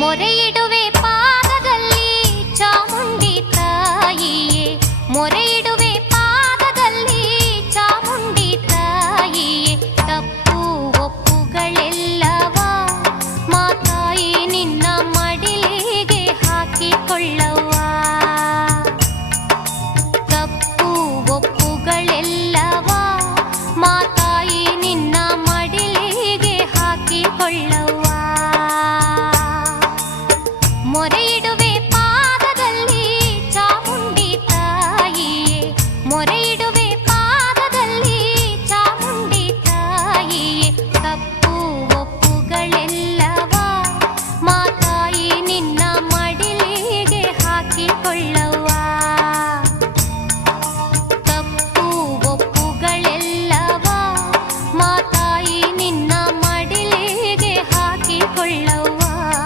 ಮೊರೆಯಿಡುವೆ ಪಾದದಲ್ಲಿ ಚಾಮುಂಡಿ ತಾಯಿಯೇ ಮೊರೆಯಿಡುವೆ ಪಾದದಲ್ಲಿ ಚಾಮುಂಡಿ ತಾಯಿಯೇ ತಪ್ಪು ಒಪ್ಪುಗಳೆಲ್ಲವ ಮಾತಾಯಿ ನಿನ್ನ ಮಡಿಲಿಗೆ ಹಾಕಿಕೊಳ್ಳವ ತಪ್ಪು ಒಪ್ಪುಗಳೆಲ್ಲವ ಮಾತಾಯಿ ನಿನ್ನ ಮಡಿಲಿಗೆ ಹಾಕಿಕೊಳ್ಳವ கொள்ள